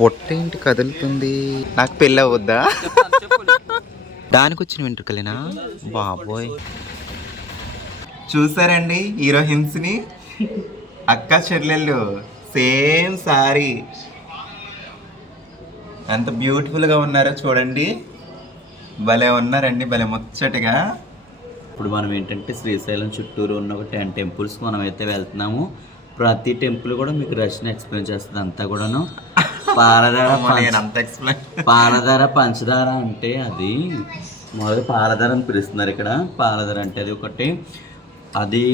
బొట్ట ఏంటి కదులుతుంది? నాకు పెళ్ళి అవద్దా? దానికి వచ్చిన వెంట్రుకలేనా? బాబోయ్, చూసారండి హీరోయిన్స్ని, అక్క చెల్లెళ్ళు సేమ్ సారీ, ఎంత బ్యూటిఫుల్గా ఉన్నారో చూడండి. భలే ఉన్నారండి, భలే ముచ్చటగా. ఇప్పుడు మనం ఏంటంటే శ్రీశైలం చుట్టూరు ఉన్న ఒక 10 టెంపుల్స్ మనం అయితే వెళ్తున్నాము. ప్రతి టెంపుల్ కూడా మీకు రష్ని ఎక్స్ప్లెయిన్ చేస్తుంది. అంతా కూడాను పాలధార పంచదార అంటే అది మొదటి పాలధార అని పిలుస్తున్నారు ఇక్కడ. పాలధార అంటే అది ఒకటి. అది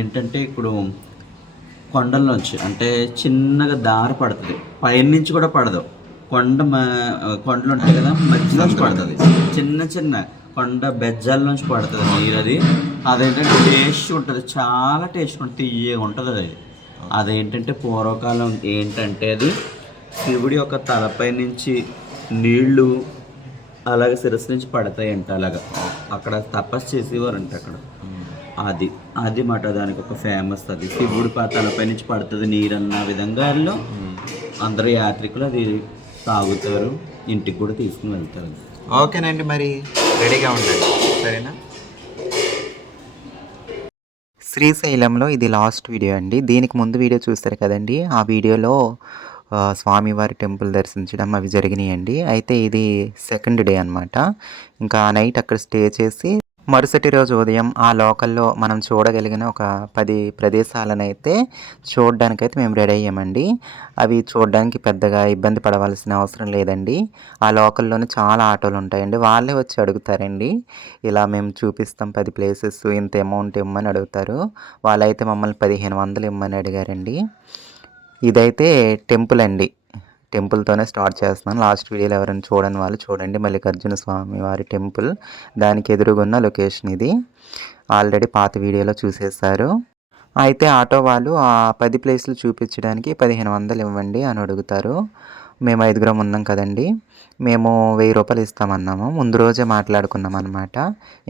ఏంటంటే ఇప్పుడు కొండల్లోంచి అంటే చిన్నగా దారి పడుతుంది, పైనుంచి కూడా పడదు. కొండలు ఉంటాయి కదా, మధ్యలోంచి పడుతుంది. చిన్న చిన్న కొండ బెజ్జాల నుంచి పడుతుంది నీరు. అదేంటంటే టేస్ట్ ఉంటుంది, చాలా టేస్ట్ ఉంటుంది, తీయగా ఉంటుంది అది. అదేంటంటే పూర్వకాలం ఏంటంటే అది శివుడి యొక్క తలపై నుంచి నీళ్లు అలాగే శిరస్సు నుంచి పడతాయంట. అలాగా అక్కడ తపస్సు చేసేవారంట అక్కడ. అది మాట దానికి ఒక ఫేమస్. అది శివుడి తలపై నుంచి పడుతుంది నీరు అన్న విధంగా అందరూ యాత్రికులు అది తాగుతారు, ఇంటికి కూడా తీసుకుని వెళ్తారు. ఓకేనండి, మరి రెడీగా ఉండండి, సరేనా? శ్రీశైలంలో ఇది లాస్ట్ వీడియో అండి. దీనికి ముందు వీడియో చూస్తారు కదండి, ఆ వీడియోలో స్వామివారి టెంపుల్ దర్శించడం అవి జరిగినాయండి. అయితే ఇది సెకండ్ డే అనమాట. ఇంకా నైట్ అక్కడ స్టే చేసి మరుసటి రోజు ఉదయం ఆ లోకల్లో మనం చూడగలిగిన ఒక 10 ప్రదేశాలను అయితే చూడడానికైతే మేము రెడీ అయ్యామండి. అవి చూడడానికి పెద్దగా ఇబ్బంది పడవలసిన అవసరం లేదండి. ఆ లోకల్లోనే చాలా ఆటోలు ఉంటాయండి, వాళ్ళే వచ్చి అడుగుతారండి. ఇలా మేము చూపిస్తాం 10 ప్లేసెస్, ఇంత అమౌంట్ ఇమ్మని అడుగుతారు. వాళ్ళైతే మమ్మల్ని 1500 ఇమ్మని అడిగారండి. ఇదైతే టెంపుల్ అండి, టెంపుల్తోనే స్టార్ట్ చేస్తున్నాను. లాస్ట్ వీడియోలో ఎవరైనా చూడని వాళ్ళు చూడండి. మల్లికార్జున స్వామి వారి టెంపుల్, దానికి ఎదురుగున్న లొకేషన్ ఇది. ఆల్రెడీ పాత వీడియోలో చూసేశారు. అయితే ఆటో వాళ్ళు ఆ 10 ప్లేసులు చూపించడానికి 1500 ఇవ్వండి అని అడుగుతారు. మేము 5గురం ఉన్నాం కదండి, మేము 1000 రూపాయలు ఇస్తామన్నాము. ముందు రోజే మాట్లాడుకున్నాం అనమాట.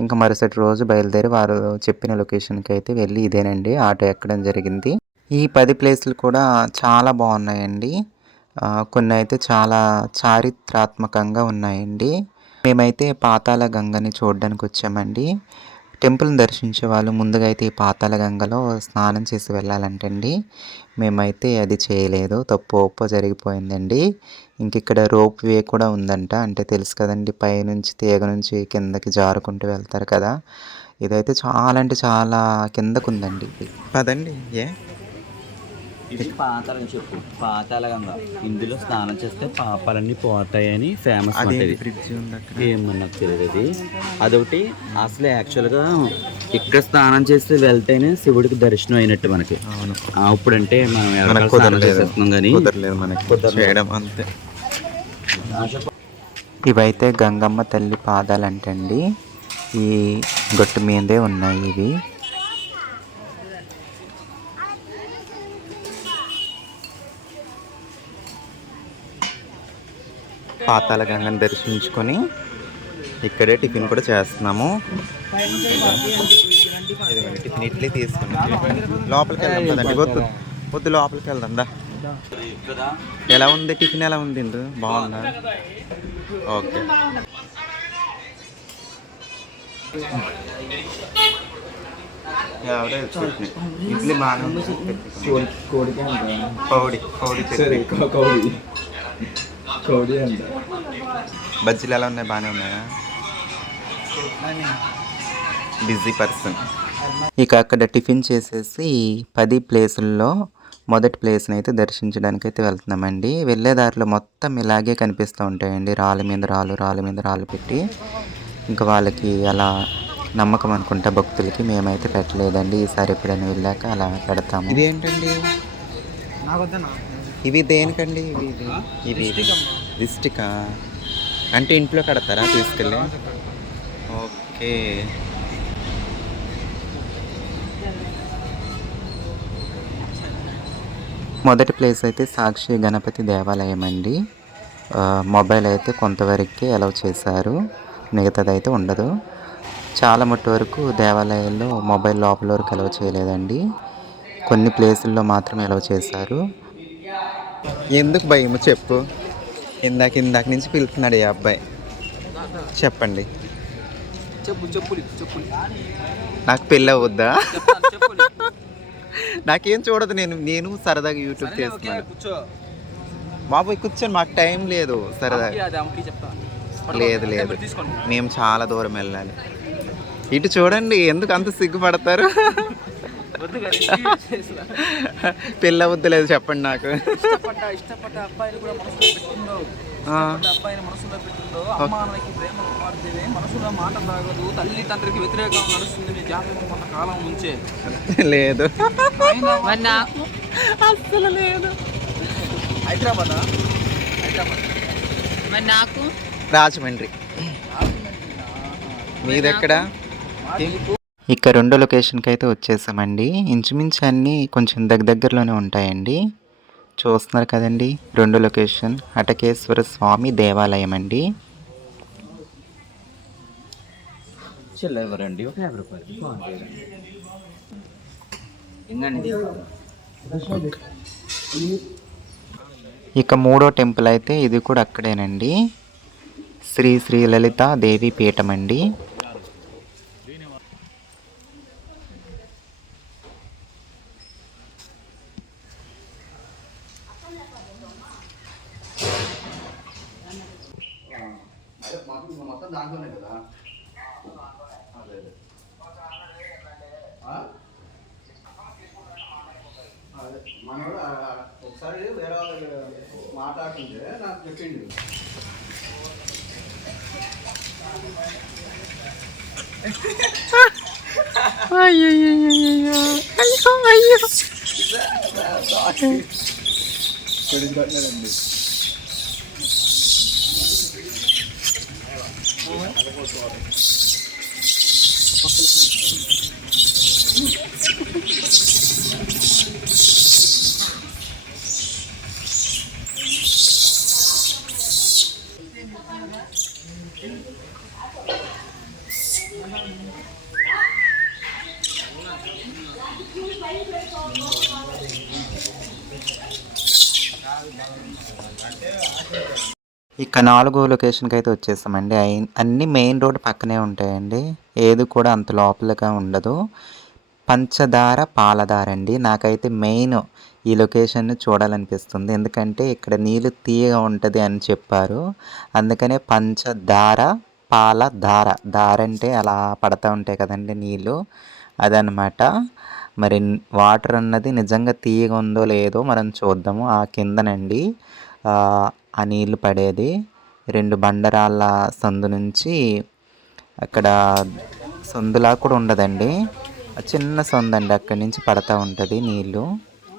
ఇంకా మరుసటి రోజు బయలుదేరి వారు చెప్పిన లొకేషన్కి అయితే వెళ్ళి ఇదేనండి ఆటో ఎక్కడం జరిగింది. ఈ 10 ప్లేసులు కూడా చాలా బాగున్నాయండి. కొన్ని అయితే చాలా చారిత్రాత్మకంగా ఉన్నాయండి. మేమైతే పాతాళ గంగని చూడడానికి వచ్చామండి. టెంపుల్ని దర్శించే వాళ్ళు ముందుగా అయితే ఈ పాతాళ గంగలో స్నానం చేసి వెళ్ళాలంటండి. మేమైతే అది చేయలేదు, తప్పు జరిగిపోయిందండి. ఇంక ఇక్కడ రోప్ వే కూడా ఉందంట. అంటే తెలుసు కదండి, పైనుంచి తీగ నుంచి కిందకి జారుకుంటూ వెళ్తారు కదా. ఇదైతే చాలా అంటే చాలా కిందకు ఉందండి. పదండి. ఇది పాతాళం చెప్పు, పాతాళ గంగ. ఇందులో స్నానం చేస్తే పాపాలన్నీ పోతాయని ఫేమస్. ఏమన్నా తెలియదు. అదొకటి అసలు యాక్చువల్గా ఇక్కడ స్నానం చేస్తే వెళ్తేనే శివుడికి దర్శనం అయినట్టు మనకి. ఇప్పుడంటే మనం చేస్తున్నాం కానీ అంతే. ఇవైతే గంగమ్మ తల్లి పాదాలంటండి. ఈ గట్టు మీదే ఉన్నాయి ఇవి. పాతాళ గంగని దర్శించుకొని ఇక్కడే టిఫిన్ కూడా చేస్తున్నాము. టిఫిన్ ఇడ్లీ తీసుకుని లోపలికి వెళ్దాం కదండి. వద్దు లోపలికి వెళ్దాం దా. ఎలా ఉంది టిఫిన్? ఎలా ఉంది? బాగుందా? ఓకే. ఇడ్లీ బాగా పౌడి బజ్జీలు ఎలా ఉన్నాయి? బాగానే ఉన్నాయా? Busy person. ఇక అక్కడ టిఫిన్ చేసేసి 10 ప్లేసుల్లో మొదటి ప్లేస్ని అయితే దర్శించడానికి అయితే వెళ్తున్నామండి. వెళ్ళేదారిలో మొత్తం ఇలాగే కనిపిస్తూ ఉంటాయండి, రాళ్ళ మీద రాళ్ళు పెట్టి. ఇంకా వాళ్ళకి అలా నమ్మకం అనుకుంటా భక్తులకి. మేమైతే పెట్టలేదండి, ఈసారి ఎప్పుడైనా వెళ్ళాక అలా పెడతాము. ఇదేంటండి? ఇవి దేనికండి? ఇవి దిష్టికా? అంటే ఇంట్లో కడతారా తీసుకెళ్ళి? ఓకే. మొదటి ప్లేస్ అయితే సాక్షి గణపతి దేవాలయం అండి. మొబైల్ అయితే కొంతవరకే అలౌ చేశారు, మిగతాది అయితే ఉండదు. చాలా మట్టు వరకు దేవాలయాల్లో మొబైల్ లోపల వరకు అలౌ చేయలేదండి, కొన్ని ప్లేసుల్లో మాత్రం అలౌ చేశారు. ఎందుకు భయము చెప్పు? ఇందాక నుంచి పిలుస్తున్నాడు ఈ అబ్బాయి. చెప్పండి. నాకు పెళ్ళి అవద్దా? నాకేం చూడదు, నేను సరదాగా యూట్యూబ్ చేస్తున్నాను. బాబు కూర్చొని, మాకు టైం లేదు సరదాగా. లేదు మేము చాలా దూరం వెళ్ళాలి. ఇటు చూడండి, ఎందుకు అంత సిగ్గుపడతారు? పెళ్ళి అవద్దు లేదు చెప్పండి నాకు. ఇష్టపడ్డ అబ్బాయిలు కూడా మనసులో పెట్టుకుంటావు. అబ్బాయిని మనసులో పెట్టుకుందో అమ్మ నాన్నకి ప్రేమ కుమార్తెవే, మనసులో మాట తాగదు, తల్లి తండ్రికి వ్యతిరేకంగా నడుస్తుంది నీ జాతకం కొంతకాలం నుంచే. లేదు నాకు అస్సలు లేదు. హైదరాబాద్ మరి నాకు రాజమండ్రి. మీదెక్కడ? ఇక 2 లొకేషన్కి అయితే వచ్చేసామండి. ఇంచుమించు అన్నీ కొంచెం దగ్గరలోనే ఉంటాయండి. చూస్తున్నారు కదండి, 2 లొకేషన్. హటకేశ్వర స్వామి దేవాలయం అండి. చిల్లరండి, ఒక 50 రూపాయలు. ఇక 3వ టెంపుల్ అయితే ఇది కూడా అక్కడేనండి. శ్రీ లలితా దేవి పీఠం అండి. మనోడు ఒకసారి వేరే వాళ్ళు మాట్లాడుతుంటే నాకు చెప్పిండు. కట్టినాడండి. ఇక 4వ లొకేషన్కి అయితే వచ్చేసామండి. అన్నీ మెయిన్ రోడ్ పక్కనే ఉంటాయండి. ఏది కూడా అంత లోపలగా ఉండదు. పంచదార పాలదార అండి. నాకైతే మెయిన్ ఈ లొకేషన్ని చూడాలనిపిస్తుంది. ఎందుకంటే ఇక్కడ నీళ్ళు తీయగా ఉంటుంది అని చెప్పారు. అందుకనే పంచదార పాలధార. దార అంటే అలా పడతా ఉంటాయి కదండి నీళ్ళు, అదనమాట. మరి వాటర్ అన్నది నిజంగా తీయగా ఉందో లేదో మనం చూద్దాము. ఆ కిందనండి ఆ నీళ్ళు పడేది. 2 బండరాళ్ళ సందు నుంచి, అక్కడ సందులా కూడా ఉండదండి, చిన్న సందు అండి, అక్కడి నుంచి పడతా ఉంటుంది నీళ్ళు.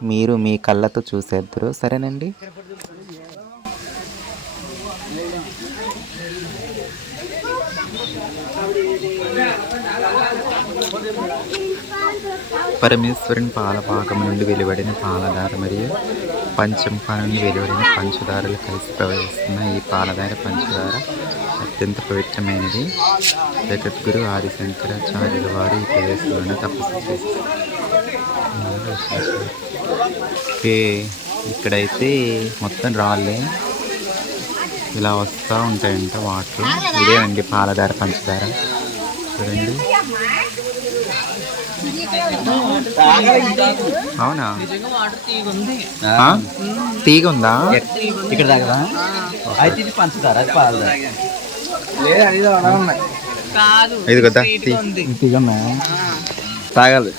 మీరు మీ కళ్ళతో చూసేద్దరు. సరేనండి. పరమేశ్వరుని పాలపాకం నుండి వెలువడిన పాలధార మరియు పంచంపా నుండి వెలువడిన పంచదారలు కలిసి ప్రవహిస్తున్న ఈ పాలధార పంచదార అత్యంత పవిత్రమైనది. జగద్గురు ఆదిశంకరాచార్యుల వారు ఈ ప్రదేశంలోనే తపస్సు చేస్తారు. ఇక్కడైతే మొత్తం రాళ్ళే ఇలా వస్తూ ఉంటాయంట వాటర్. ఇదే అండి పాలధార పంచదార. చూడండి. అవునా? తీగ ఉందా ఇక్కడ దగ్గర? అయితే ఇది పంచదార, అది పాలదార. ఇది కదా తీగ తాగాలి.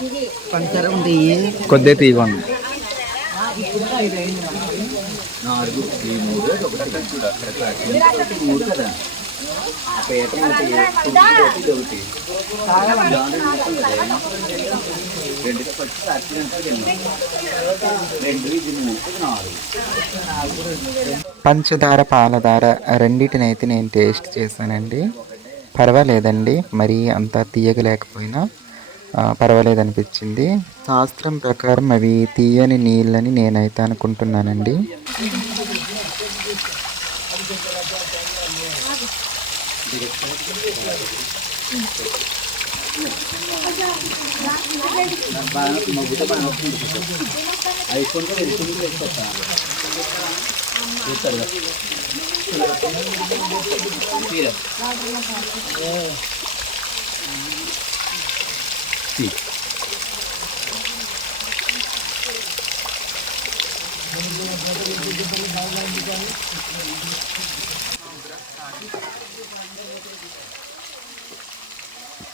పంచదార ఉంది, కొద్దిగా తీగ ఉంది. 4 ఈ 3 కదా. పంచదార పాలధార రెండింటినైతే నేను టేస్ట్ చేశానండి. పర్వాలేదండి, మరీ అంత తీయగలేకపోయినా పర్వాలేదనిపించింది. శాస్త్రం ప్రకారం అవి తీయని నీళ్ళని నేనైతే అనుకుంటున్నానండి.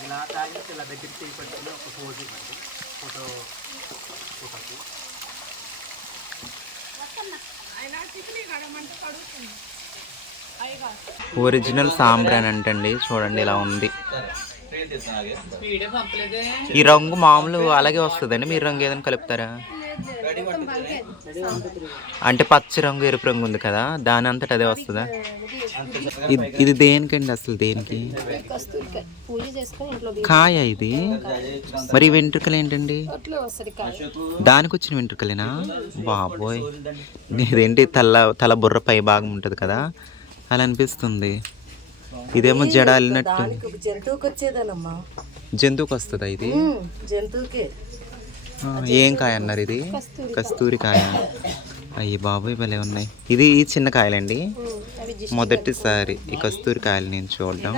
ఇలా తాగేసి ఇలా దగ్గర చేపట్టుకుని ఒక పోజ్ ఇవ్వండి ఫోటోకి. ఒరిజినల్ సాంబ్రాన్ అంటండి, చూడండి ఇలా ఉంది. ఈ రంగు మామూలు అలాగే వస్తుందండి, మీరు రంగు ఏదైనా కలుపుతారా? అంటే పచ్చ రంగు ఎరుపు రంగు ఉంది కదా, దాని అంతటా అదే వస్తుందా? ఇది దేనికండి అసలు, దేనికి కాయ ఇది? మరి ఈ వెంట్రుకలు ఏంటండి? దానికి వచ్చిన వెంట్రుకలేనా? బాబోయ్, ఇదేంటి తల బుర్ర పై భాగం ఉంటుంది కదా, అలా అనిపిస్తుంది. ఇదేమో జడ అల్లినట్టు. జంతువుకి వస్తుందా ఇది? ఏం కాయ అన్నారు ఇది? కస్తూరి కాయ. అయ్యి బాబోయ్ భలే ఉన్నాయి. ఇది ఈ చిన్న కాయలండి, మొదటిసారి ఈ కస్తూరి కాయలు నేను చూడడం.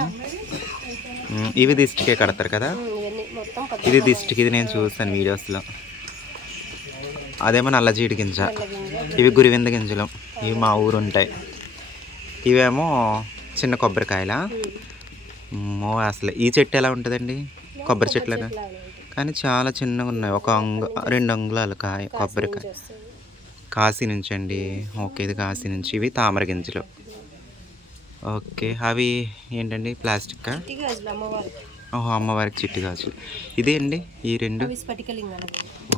ఇవి దిష్టికే కడతారు కదా, ఇది దిష్టికి, ఇది నేను చూస్తాను వీడియోస్లో. అదేమో నల్ల జీడి గింజ, ఇవి గురివింద గింజలు, ఇవి మా ఊరు ఉంటాయి. ఇవేమో చిన్న కొబ్బరికాయలా? అసలు ఈ చెట్టు ఎలా ఉంటుందండి, కొబ్బరి చెట్లుగా, కానీ చాలా చిన్నగా ఉన్నాయి. 2 అంగుళాలు కాయ, కొబ్బరికాయ. కాశీ నుంచి అండి. ఓకే, ఇది కాశీ నుంచి. ఇవి తామర గింజలు. ఓకే, అవి ఏంటండి, ప్లాస్టిక్కా? ఓహో, అమ్మవారికి చిట్టి గాజులు. ఇదే అండి ఈ 2.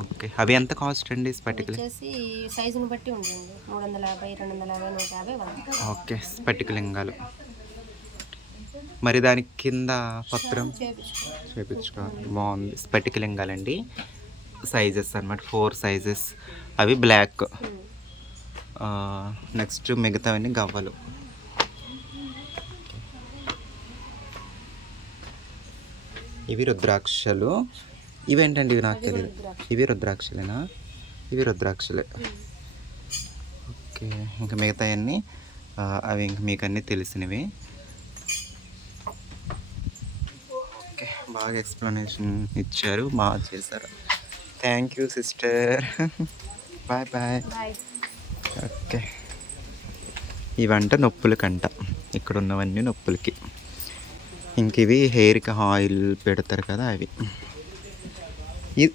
ఓకే, అవి ఎంత కాస్ట్ అండి స్పటికలు? ఓకే, స్పటికలింగాలు. మరి దానికి కింద పత్రం చేపించుకోవాలి. బాగుంది. స్పటికలింగాలండి, సైజెస్ అన్నమాట, 4 సైజెస్. అవి బ్లాక్. నెక్స్ట్ మిగతావన్నీ గవ్వలు. ఇవి రుద్రాక్షలు. ఇవేంటండి, ఇవి నాకు తెలియదు. ఇవి రుద్రాక్షలేనా? ఇవి రుద్రాక్షలే. ఓకే, ఇంకా మిగతావన్నీ అవి ఇంక మీకు అన్నీ తెలిసినవి. ఓకే, బాగా ఎక్స్ప్లెనేషన్ ఇచ్చారు, బాగా చేశారు. Thank you sister. Bye bye. Okay, ఇవంట నొప్పులకంట, ఇక్కడ ఉన్నవన్నీ నొప్పులకి. ఇంక ఇవి హెయిర్కి ఆయిల్ పెడతారు కదా అవి.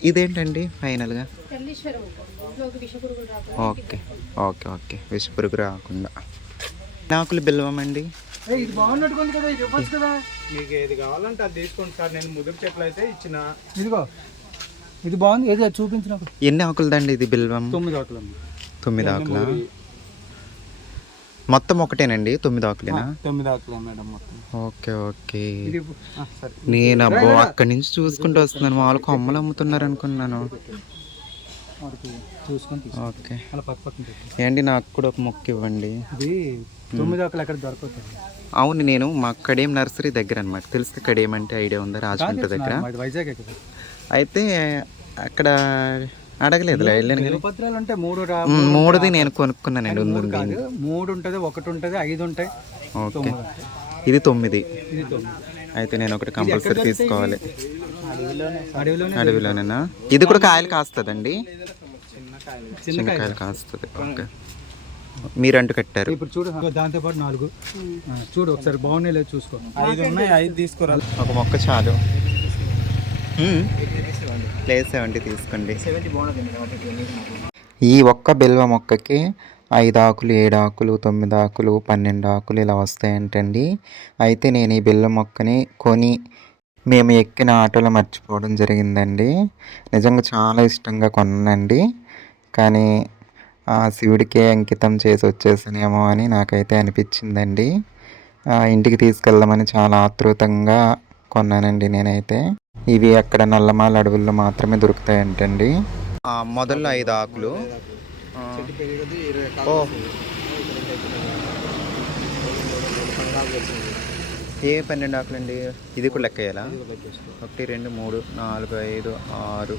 ఇదేంటండి ఫైనల్గా? ఓకే ఓకే ఓకే, విషపురుగు రాకుండా. నాకులు బిల్వం అండి. ఇది బాగున్నట్టుకుంది కదా, ఇది ఇవ్వచ్చు కదా. మీకు ఏది కావాలంటే అది తీసుకోండి సార్, నేను ముదురు చెట్లు అయితే ఇచ్చిన. ఇదిగో ఇది బాగుంది, ఏది అది చూపించినప్పుడు. ఎన్ని ఆకులదండి ఇది బిల్వం? 9 ఆకులు. 9 ఆకులా? మొత్తం ఒకటేనండి, 9 ఆకులేనా? 9 ఆకులు మేడం మొత్తం. Okay okay. నేను అబ్బో అక్కడి నుంచి చూసుకుంటూ వస్తున్నాను, మామూలు కొమ్మలు అమ్ముతున్నారు అనుకున్నాను. ఓకే, ఏంటి నాకు కూడా ఒక మొక్క ఇవ్వండి. ఇది 9 ఆకులు ఎక్కడ దొరుకుతుంది? అవును, నేను మా కడియం నర్సరీ దగ్గర అనమాట. తెలుసు కడియం అంటే ఐడియా ఉందా, రాజమండ్రి దగ్గర. వైజాగ్ అయితే అక్కడ అడగలేదు, వెళ్ళాను కానీ పత్రాలు అంటే 3ది నేను కొనుక్కున్నానండి. 3 ఉంటుంది, 1 ఉంటుంది, 5 ఉంటాయి. ఓకే, ఇది 9. అయితే నేను ఒకటి కంపల్సరీ తీసుకోవాలి. అడవిలోనేనా? ఇది కూడా కాయలు కాస్తుందండి? చిన్న కాయలు కాస్తుంది. ఓకే, మీరంటూ కట్టారు. ఇప్పుడు చూడు, దాంతో పాటు 4 చూడు ఒకసారి, బాగున్నాయి లేదు చూసుకో. 5 ఉన్నాయి, 5 తీసుకోరా. ఒక మొక్క చాలు. ప్లేస్ 70 తీసుకోండి. ఈ ఒక్క బిల్వ మొక్కకి 5 ఆకులు, 7 ఆకులు, 9 ఆకులు, 12 ఆకులు ఇలా వస్తాయంటండి. అయితే నేను ఈ బిల్వ మొక్కని కొని మేము ఎక్కిన ఆటోలో మర్చిపోవడం జరిగిందండి. నిజంగా చాలా ఇష్టంగా కొన్నానండి, కానీ శివుడికే అంకితం చేసి వచ్చేసానేమో అని నాకైతే అనిపించిందండి. ఇంటికి తీసుకెళ్దామని చాలా ఆతృతంగా కొన్నానండి నేనైతే. ఇవి అక్కడ నల్లమాల అడవుల్లో మాత్రమే దొరుకుతాయంటండి. మొదల్లో 5 ఆకులు. ఏ 12 ఆకులు అండి? ఇది కూడా లెక్క వేయాలా? 1 2 3 4 5 6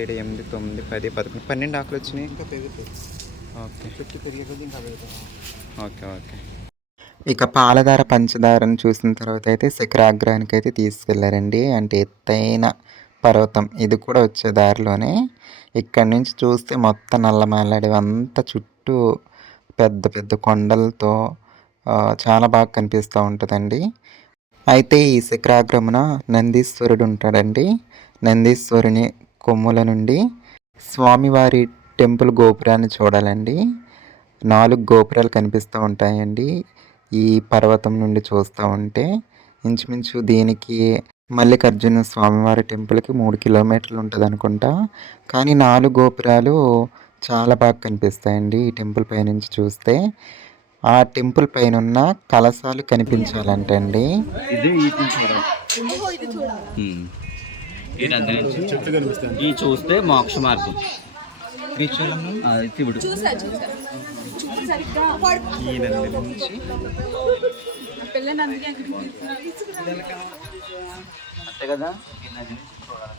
7 8 9 10 11 12 ఆకులు వచ్చినాయి. ఓకే చెట్టు పెరిగే కొద్దీ ఇంకా పెడతాం. Okay okay. ఇక పాలధార పంచదారను చూసిన తర్వాత అయితే శిఖరాగ్రానికి అయితే తీసుకెళ్లారండి. అంటే ఎత్తైన పర్వతం ఇది కూడా వచ్చే దారిలోనే. ఇక్కడ నుంచి చూస్తే మొత్తం నల్లమల్లడివి అంతా చుట్టూ పెద్ద పెద్ద కొండలతో చాలా బాగా కనిపిస్తూ ఉంటుందండి. అయితే ఈ శిఖరాగ్రమున నందీశ్వరుడు ఉంటాడండి. నందీశ్వరుని కొమ్ముల నుండి స్వామివారి టెంపుల్ గోపురాన్ని చూడాలండి. 4 గోపురాలు కనిపిస్తూ ఉంటాయండి ఈ పర్వతం నుండి చూస్తూ ఉంటే. ఇంచుమించు దీనికి మల్లికార్జున స్వామివారి టెంపుల్కి 3 కిలోమీటర్లు ఉంటుంది అనుకుంటా. కానీ 4 గోపురాలు చాలా బాగా కనిపిస్తాయండి ఈ టెంపుల్ పైనుంచి చూస్తే. ఆ టెంపుల్ పైన ఉన్న కలశాలు కనిపించాలంటండి. ఇది వీటిని చూడాలి. ఈ నంది నుంచి ఈ చూస్తే మోక్ష మార్గం. అది శివుడు. ఈ నంది నుంచి అంతే కదా. ఈ నంది నుంచి చూడాలి.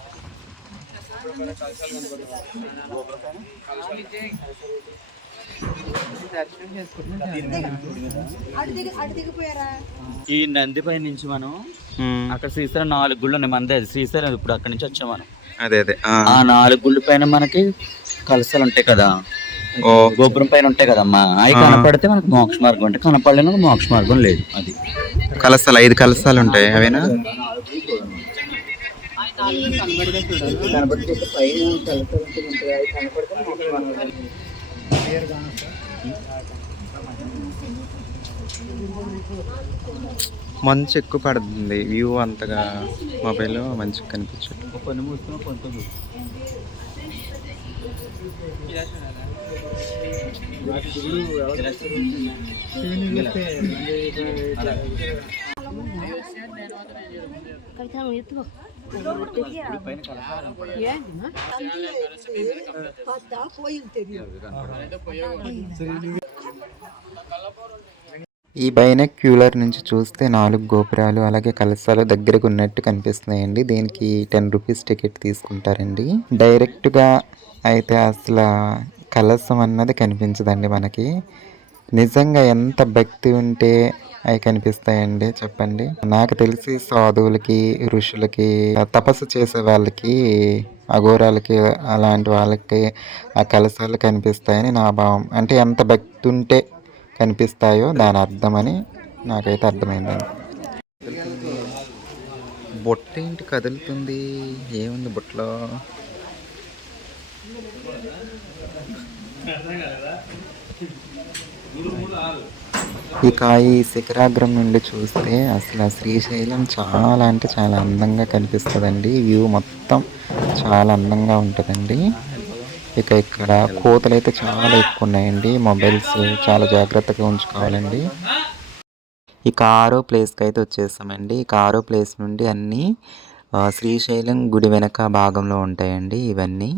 ఈ నంది పై నుంచి మనం అక్కడ శ్రీశైలం 4 గుళ్ళు ఉన్నాయి. మనదే అది శ్రీశైలం. ఇప్పుడు అక్కడి నుంచి వచ్చాం మనం. అదే అదే ఆ 4 గుళ్ళు పైన మనకి కలశాలు ఉంటాయి కదా. గోపురం పైన ఉంటాయి కదమ్మా. అవి కనపడితే మనకు మోక్ష మార్గం అంటే, కనపడలేని మోక్ష మార్గం లేదు. అది కలశాలు 5 కలశాలు ఉంటాయి అవేనా? మంచు ఎక్కువ పడుతుంది. వ్యూ అంతగా మొబైల్లో మంచిగా కనిపించట్టు. కొన్ని మూసుకున్నా కొంత ఈ బైనాక్యులర్ నుంచి చూస్తే 4 గోపురాలు అలాగే కలశాలు దగ్గరకు ఉన్నట్టు కనిపిస్తున్నాయండి. దీనికి 10 రూపీస్ టికెట్ తీసుకుంటారండి. డైరెక్ట్గా అయితే అసలు కలశం అన్నది కనిపించదండి మనకి. నిజంగా ఎంత భక్తి ఉంటే అవి కనిపిస్తాయండి చెప్పండి. నాకు తెలిసి సాధువులకి, ఋషులకి, తపస్సు చేసే వాళ్ళకి, అఘోరాలకి, అలాంటి వాళ్ళకి ఆ కలశాలు కనిపిస్తాయని నా భావం. అంటే ఎంత భక్తి ఉంటే కనిపిస్తాయో దాని అర్థమని నాకైతే అర్థమైందండి. బుట్ట ఏంటి కదులుతుంది? ఏముంది బుట్టలో? ఇక ఈ శిఖరాగ్రం నుండి చూస్తే అసలు శ్రీశైలం చాలా అంటే చాలా అందంగా కనిపిస్తుందండి. వ్యూ మొత్తం చాలా అందంగా ఉంటుందండి. ఇక ఇక్కడ కోతలు అయితే చాలా ఎక్కువ ఉన్నాయండి. మొబైల్స్ చాలా జాగ్రత్తగా ఉంచుకోవాలండి. ఇక 6వ ప్లేస్కి అయితే వచ్చేసామండి. ఇక 6వ ప్లేస్ నుండి అన్నీ శ్రీశైలం గుడి వెనక భాగంలో ఉంటాయండి ఇవన్నీ.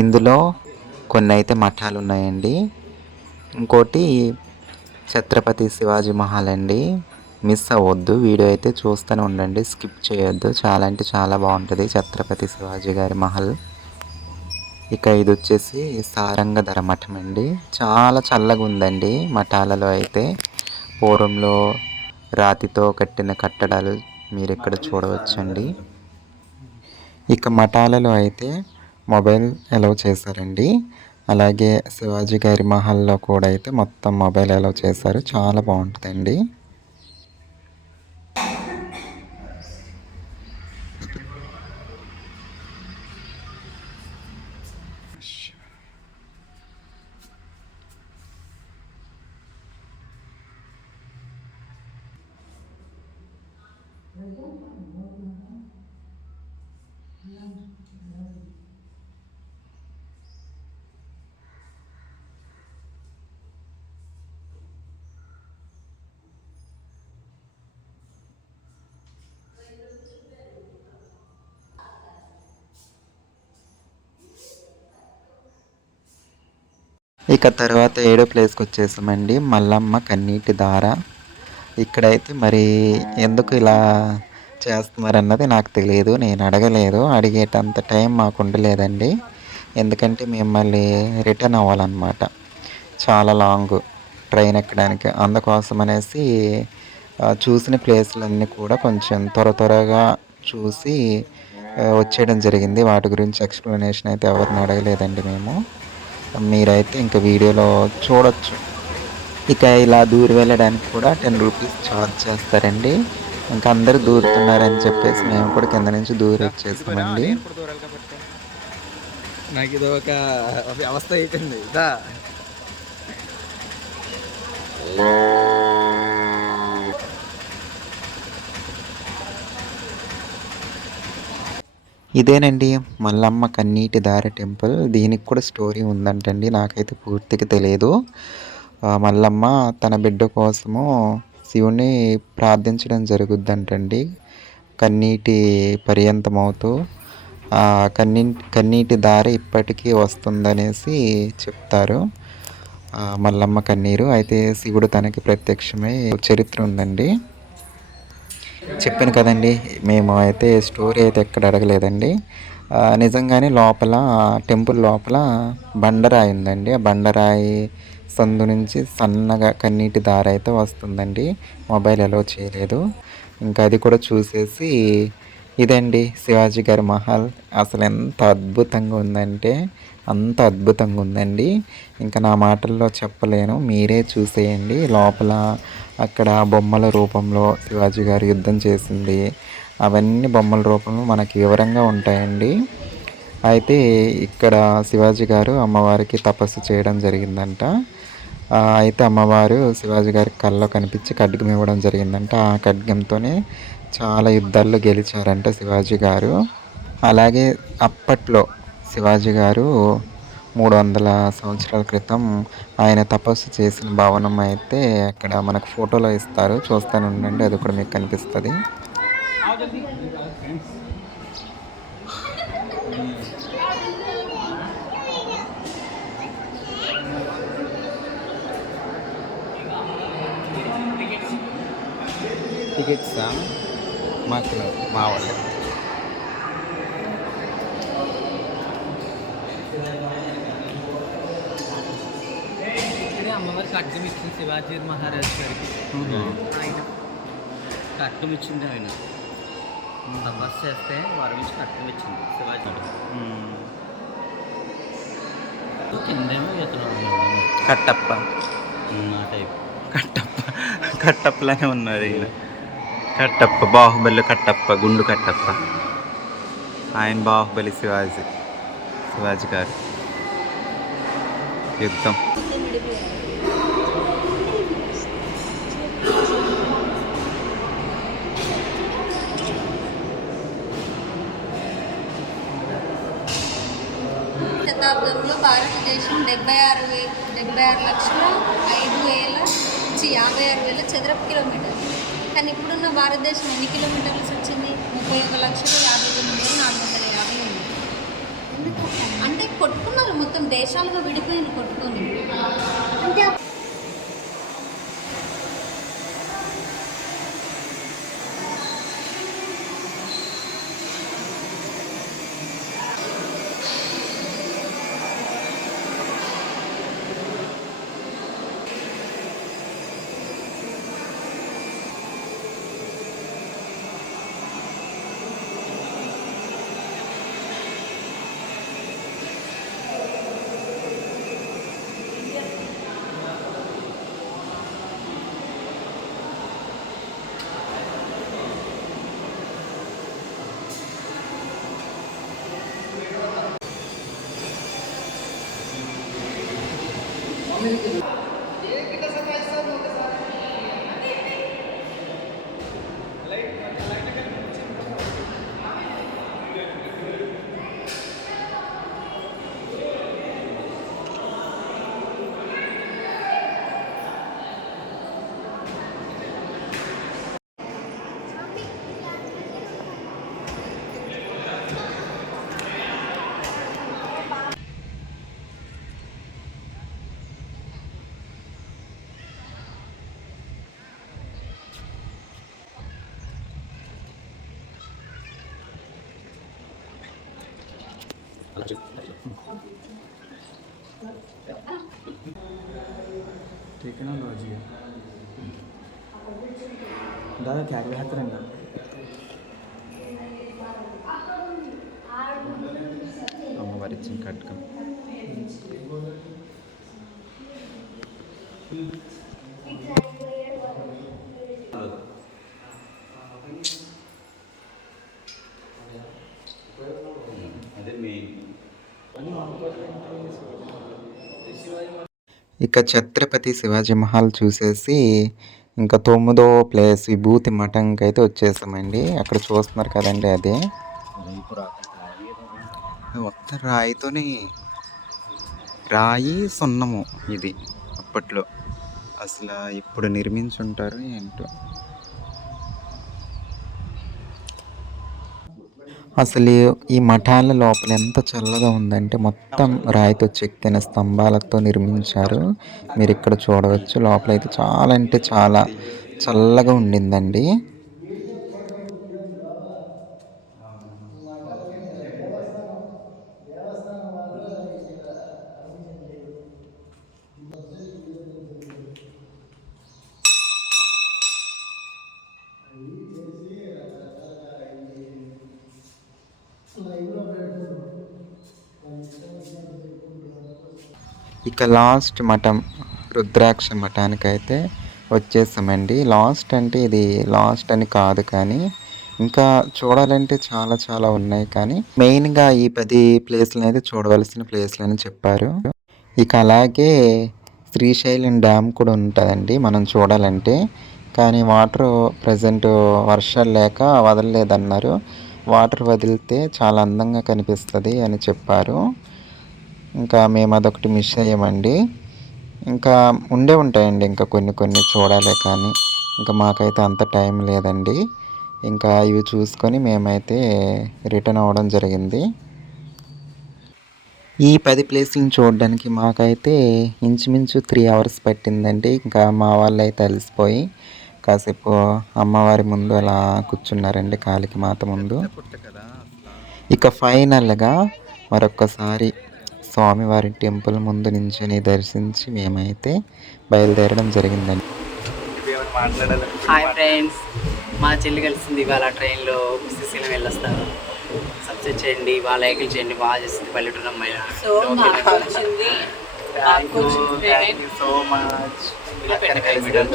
ఇందులో కొన్ని అయితే మఠాలు ఉన్నాయండి. ఇంకోటి ఛత్రపతి శివాజీ మహల్ అండి. మిస్ అవ్వద్దు, వీడియో అయితే చూస్తూనే ఉండండి, స్కిప్ చేయొద్దు. చాలా అంటే చాలా బాగుంటుంది ఛత్రపతి శివాజీ గారి మహల్. ఇక ఇది వచ్చేసి సారంగధర మఠం అండి. చాలా చల్లగా ఉందండి. మఠాలలో అయితే పూర్వంలో రాతితో కట్టిన కట్టడాలు మీరు ఇక్కడ చూడవచ్చండి. ఇక మఠాలలో అయితే మొబైల్ అలౌ చేశారండి. అలాగే శివాజీ గారి మహల్లో కూడా అయితే మొత్తం మొబైల్ అలౌ చేశారు. చాలా బాగుంటుందండి. ఇక తర్వాత 7వ ప్లేస్కి వచ్చేసామండి. మల్లమ్మ కన్నీటి ధార. ఇక్కడైతే మరి ఎందుకు ఇలా చేస్తున్నారన్నది నాకు తెలియదు. నేను అడగలేదు, అడిగేటంత టైం మాకు ఉండలేదండి. ఎందుకంటే మేము మళ్ళీ రిటర్న్ అవ్వాలన్నమాట. చాలా లాంగ్ ట్రైన్ ఎక్కడానికి. అందుకోసం అనేసి చూసిన ప్లేస్‌లన్నీ కూడా కొంచెం త్వరగా చూసి వచ్చేయడం జరిగింది. వాటి గురించి ఎక్స్‌ప్లనేషన్ అయితే ఎవరిని అడగలేదండి మేము. మీరైతే ఇంక వీడియోలో చూడొచ్చు. ఇక ఇలా దూరి వెళ్ళడానికి కూడా 10 రూపీస్ ఛార్జ్ చేస్తారండి. ఇంక అందరూ దూరుతున్నారని చెప్పేసి మేము కూడా కింద నుంచి దూరి వచ్చేసామండి. నాకు ఇది ఒక వ్యవస్థ అయిపోయింది. ఇదేనండి మల్లమ్మ కన్నీటి దార టెంపుల్. దీనికి కూడా స్టోరీ ఉందంటండి. నాకైతే పూర్తిగా తెలియదు. మల్లమ్మ తన బిడ్డ కోసము శివుని ప్రార్థించడం జరుగుద్దంటండి. కన్నీటి పర్యంతమవుతూ కన్నీటి దార ఇప్పటికీ వస్తుందనేసి చెప్తారు. మల్లమ్మ కన్నీరు. అయితే శివుడు తనకి ప్రత్యక్షమై చరిత్ర ఉందండి. చెప్పాను కదండి, మేము అయితే స్టోరీ అయితే ఎక్కడ అడగలేదండి. నిజంగానే లోపల టెంపుల్ లోపల బండరాయి ఉందండి. ఆ బండరాయి సందు నుంచి సన్నగా కన్నీటి దార అయితే వస్తుందండి. మొబైల్ అలో చేయలేదు. ఇంకా అది కూడా చూసేసి ఇదండి శివాజీ గారి మహల్. అసలు ఎంత అద్భుతంగా ఉందంటే అంత అద్భుతంగా ఉందండి. ఇంకా నా మాటల్లో చెప్పలేను, మీరే చూసేయండి. లోపల అక్కడ బొమ్మల రూపంలో శివాజీ గారు యుద్ధం చేసింది అవన్నీ బొమ్మల రూపంలో మనకి వివరంగా ఉంటాయండి. అయితే ఇక్కడ శివాజీ గారు అమ్మవారికి తపస్సు చేయడం జరిగిందంట. అయితే అమ్మవారు శివాజీ గారి కల్లో కనిపించి ఖడ్గం ఇవ్వడం జరిగిందంట. ఆ ఖడ్గంతోనే చాలా యుద్ధాల్లో గెలిచారంట శివాజీ గారు. అలాగే అప్పట్లో శివాజీ గారు 300 సంవత్సరాల క్రితం ఆయన తపస్సు చేసిన భవనం అయితే అక్కడ మనకు ఫోటోలో ఇస్తారు. చూస్తాను ఉండండి, అది కూడా మీకు కనిపిస్తుంది. టికెట్సా మాకు మా వాళ్ళే. అమ్మవారి ఖడ్గం ఇచ్చింది శివాజీ మహారాజ్ గారికి. ఆయన కట్టం ఇచ్చింది. ఆయన తపస్సు చేస్తే వారి నుంచి కట్టం ఇచ్చింది శివాజీ. కిందేమో ఇతను కట్టప్ప ఆ టైప్ కట్టప్పలానే ఉన్నారు ఈయన. కట్టప్ప, బాహుబలి కట్టప్ప, గుండు కట్టప్ప. ఆయన బాహుబలి శివాజీ గారు యుద్ధం. శతాబ్దంలో భారతదేశం 56,000 చదరపు కిలోమీటర్లు. కానీ ఇప్పుడున్న భారతదేశం ఎన్ని కిలోమీటర్లు వచ్చింది? 31,59,450 ఉంది. అంటే కొట్టుకున్నారు, మొత్తం దేశాలుగా విడిపోయింది కొట్టుకొని. అంటే అలా టెక్నాలజీ दादा क्या बेहतरीन అమ్మవారి ఇచ్చిన కట్కం. అదే మెయిన్. ఇక ఛత్రపతి శివాజీ మహల్ చూసేసి ఇంకా 9వ ప్లేస్ విభూతి మఠంకి అయితే వచ్చేసామండి. అక్కడ చూస్తున్నారు కదండి, అదే ఒక్క రాయితోనే, రాయి సున్నము ఇది అప్పట్లో. అసలు ఇప్పుడు నిర్మించుంటారు ఏంటో. అసలు ఈ మఠాల లోపల ఎంత చల్లగా ఉందంటే మొత్తం రాయితో చెక్కిన స్తంభాలతో నిర్మించారు. మీరు ఇక్కడ చూడవచ్చు, లోపల అయితే చాలా అంటే చాలా చల్లగా ఉండిందండి. ఇక లాస్ట్ మఠం రుద్రాక్ష మఠానికైతే వచ్చేసామండి. లాస్ట్ అంటే ఇది లాస్ట్ అని కాదు, కానీ ఇంకా చూడాలంటే చాలా చాలా ఉన్నాయి, కానీ మెయిన్గా ఈ 10 ప్లేస్లు అయితే చూడవలసిన ప్లేస్లు అని చెప్పారు. ఇక అలాగే శ్రీశైలం డ్యామ్ కూడా ఉంటుందండి మనం చూడాలంటే, కానీ వాటర్ ప్రజెంట్ వర్షాలు లేక వదలలేదన్నారు. వాటర్ వదిలితే చాలా అందంగా కనిపిస్తుంది అని చెప్పారు. ఇంకా మేము అదొకటి మిస్ అయ్యామండి. ఇంకా ఉంటాయండి ఇంకా కొన్ని కొన్ని చూడాలి, కానీ ఇంకా మాకైతే అంత టైం లేదండి. ఇంకా ఇవి చూసుకొని మేమైతే రిటర్న్ అవ్వడం జరిగింది. ఈ 10 ప్లేస్లను చూడడానికి మాకైతే ఇంచుమించు 3 అవర్స్ పట్టిందండి. ఇంకా మా వాళ్ళు అయితే అలసిపోయి కాసేపు అమ్మవారి ముందు అలా కూర్చున్నారండి, కాళికి మాత ముందు. ఇక ఫైనల్గా మరొక్కసారి స్వామివారి టెంపుల్ ముందు నించుని దర్శించి మేమైతే బయలుదేరడం జరిగిందండి. హాయ్ ఫ్రెండ్స్, మా చెల్లి కలిసింది ఇవాళ ట్రైన్లో శ్రీశైలం వెళ్ళొస్తాను. సబ్స్క్రైబ్ చేయండి, బాగా లైకులు చేయండి, బాగా చేస్తుంది పల్లెటూరు అమ్మాయి. So much.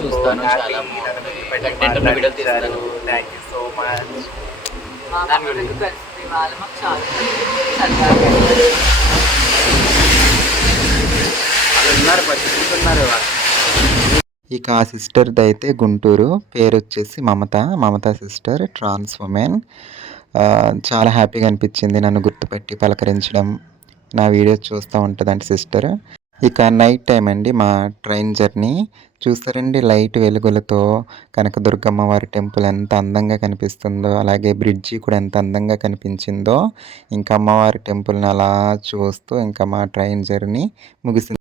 చూస్తాను, చాలా వీడియో తీస్తాను. Thank you so much. ఇక ఆ సిస్టర్ది అయితే గుంటూరు, పేరు వచ్చేసి మమత సిస్టర్, ట్రాన్స్ ఉమెన్. చాలా హ్యాపీగా అనిపించింది నన్ను గుర్తుపెట్టి పలకరించడం. నా వీడియోస్ చూస్తూ ఉంటుందండి సిస్టర్. ఇక నైట్ టైం అండి మా ట్రైన్ జర్నీ. చూస్తారండి లైట్ వెలుగులతో కనకదుర్గమ్మ వారి టెంపుల్ ఎంత అందంగా కనిపిస్తుందో, అలాగే బ్రిడ్జి కూడా ఎంత అందంగా కనిపించిందో. ఇంకా అమ్మవారి టెంపుల్ని అలా చూస్తూ ఇంకా మా ట్రైన్ జర్నీ ముగిసింది.